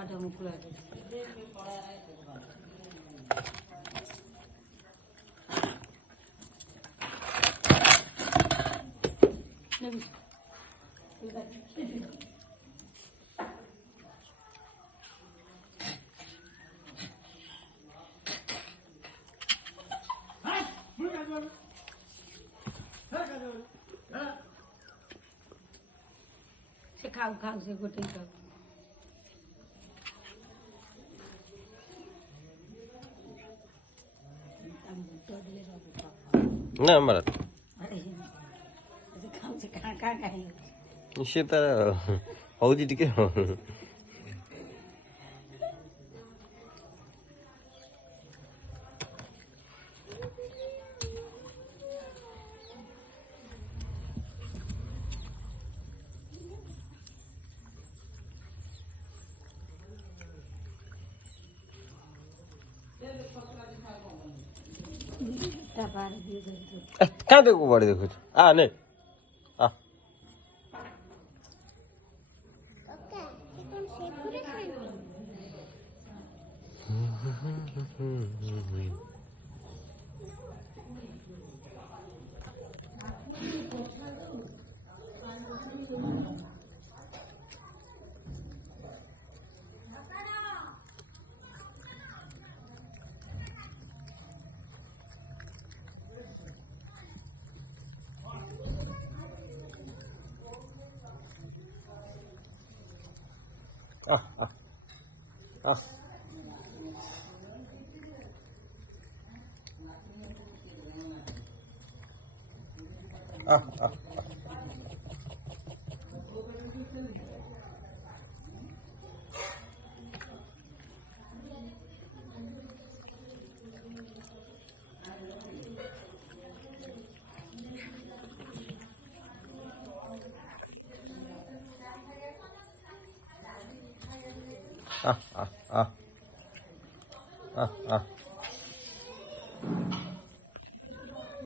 काटा मुकला से खाओ खाओ से गोटे खाओ ना हमारा खाओ से कहाँ कहाँ खाएंगे से तार हौजी टिके कहाँ देखो बड़े देखो आ नहीं आ ah ah ah ah ah